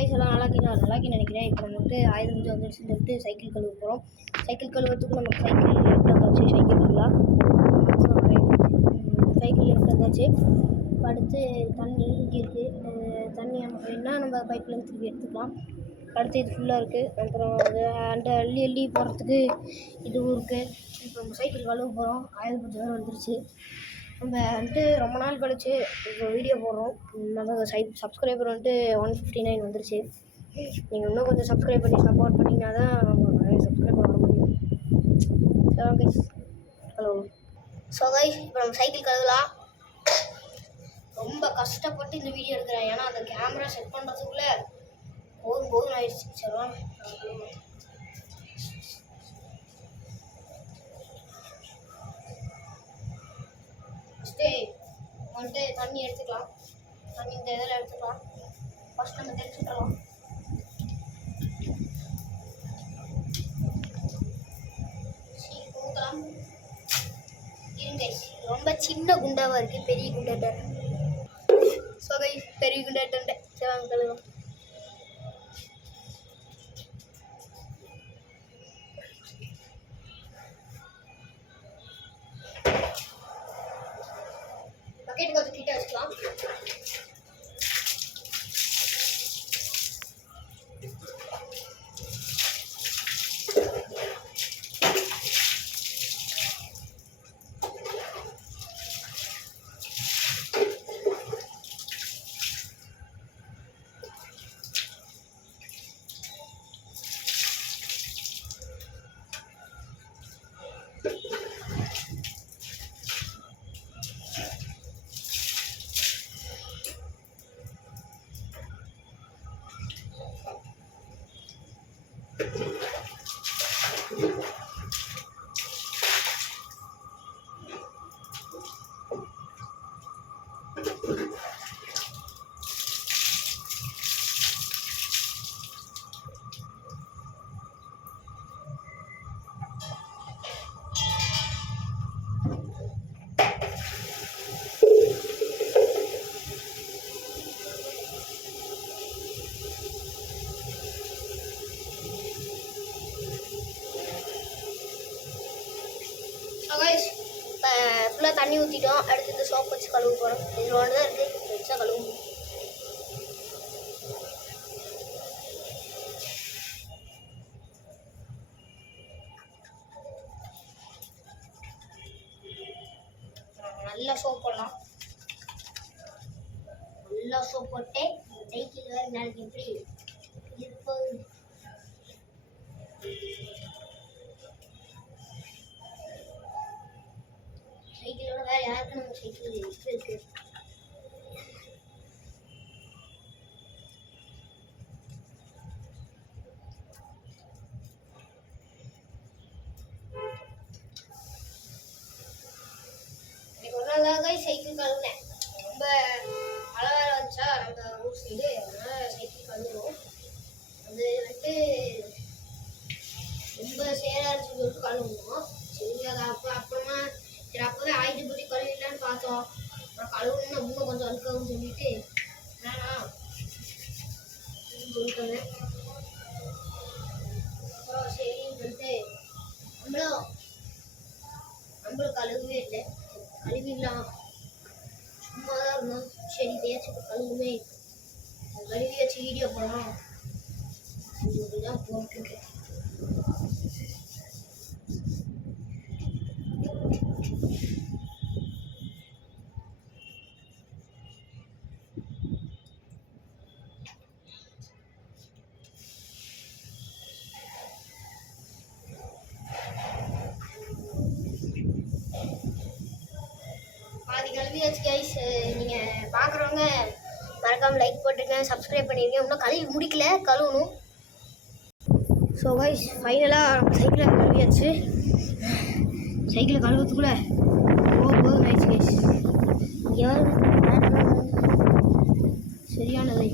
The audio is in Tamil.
கைஸ் எல்லாம் நல்லாக்கி நினைக்கிறேன். இப்போ நம்ம வந்துட்டு ஆயுதம் பூஜை வந்துடுச்சுன்னு சொல்லிட்டு சைக்கிள் கழுவ போகிறோம். சைக்கிள் கழுவுறதுக்கு நமக்கு சைக்கிள் எடுத்தாச்சு. சைக்கிள் எடுத்தாச்சு. அடுத்து தண்ணி இங்கே இருக்குது. தண்ணி நமக்கு வேணால் நம்ம பைப்லேருந்து திருப்பி எடுத்துக்கலாம். அடுத்து இது ஃபுல்லாக இருக்குது. அப்புறம் அது அள்ளி போடுறதுக்கு இதுவும் இருக்குது. இப்போ நம்ம சைக்கிள் கழுவ போகிறோம். ஆயுத பூஜை வந்துருச்சு. நம்ம வந்துட்டு ரொம்ப நாள் கழிச்சு இப்போ வீடியோ போடுறோம். நம்ம சப்ஸ்கிரைபர் வந்துட்டு 159 வந்துருச்சு. நீங்கள் இன்னும் கொஞ்சம் சப்ஸ்கிரைப் பண்ணி சப்போர்ட் பண்ணிங்கன்னா தான் நம்ம நிறைய சப்ஸ்கிரைபர் வர முடியும். சரி கைஸ், ஹலோ. ஸோ கைஸ், இப்போ நம்ம சைக்கிள் கழுவலாம். ரொம்ப கஷ்டப்பட்டு இந்த வீடியோ எடுக்கிறேன். ஏன்னா அந்த கேமரா செட் பண்ணுறதுக்குள்ளே போதும் ஆயிடுச்சு. சரிவா, ஃபஸ்ட்டு வந்துட்டு தண்ணி எடுத்துக்கலாம். தண்ணி இந்த இதில் எடுத்துக்கலாம். ஃபஸ்ட் நம்ம தெரிஞ்சுக்கலாம். ஊற்றலாம். இருங்க, ரொம்ப சின்ன குண்டாவாக இருக்குது. பெரிய குண்டாட்ட சொகை பெரிய குண்டாட்ட சரி கழுவும். பக்கெட் கொஞ்சம் கிட்ட வச்சுக்கலாம். இப்போ ஃபுல்லாக தண்ணி ஊற்றிட்டோம். அடுத்து இந்த சோப் வச்சு கழுவு போகிறோம். இதில் ஒன்று தான் இருக்குது, வச்சா கழுவும். நல்லா சோப் போடலாம். நல்லா சோப் போட்டு சைக்கிள் வேறு நாளைக்கு எப்படி இருப்பது. சைக்கிளோட வேறு யாருக்கு நம்ம சைக்கிள் இருக்கு. ஒரு நாளாக சைக்கிள் கழுவுனேன். ரொம்ப மழை வேறு வந்துச்சா நம்ம ஊர் சைடு, அதனால் சைக்கிள் கழுவுவோம். அது வந்துட்டு ரொம்ப சேராக இருந்துச்சு சொல்லிட்டு கழுவுவோம். சரி, அது அப்புறமா சரி அப்போவே ஆயுத பூஜை கழுவிடலான்னு பார்த்தோம். அப்புறம் கழுவுன்னு இன்னும் கொஞ்சம் அழுக்காவும் சொல்லிட்டு வேணாம் சொல்லிட்டாங்க. அப்புறம் சரின்னு சொல்லிட்டு நம்மளும் கழுவவே இல்லை. கழுவிடலாம், சும்மா தான் இருந்தோம். சரி தேய்ச்சி கழுவுமே, கழுவி வச்சு வீடியோ போடலாம் தான் போட்டுருக்கேன். கழுவியாச்சு கைஸ். நீங்கள் பார்க்குறவங்க மறக்காமல் லைக் போட்டுருங்க, சப்ஸ்கிரைப் பண்ணிடுங்க. இன்னும் கழுவி முடிக்கல, கழுவணும். ஸோ கைஸ், ஃபைனலாக சைக்கிளை கழுவியாச்சு. சைக்கிளை கழுவுறதுக்குள்ளே போதும் ஆயிடுச்சு கைஸ். யார் சரியானது.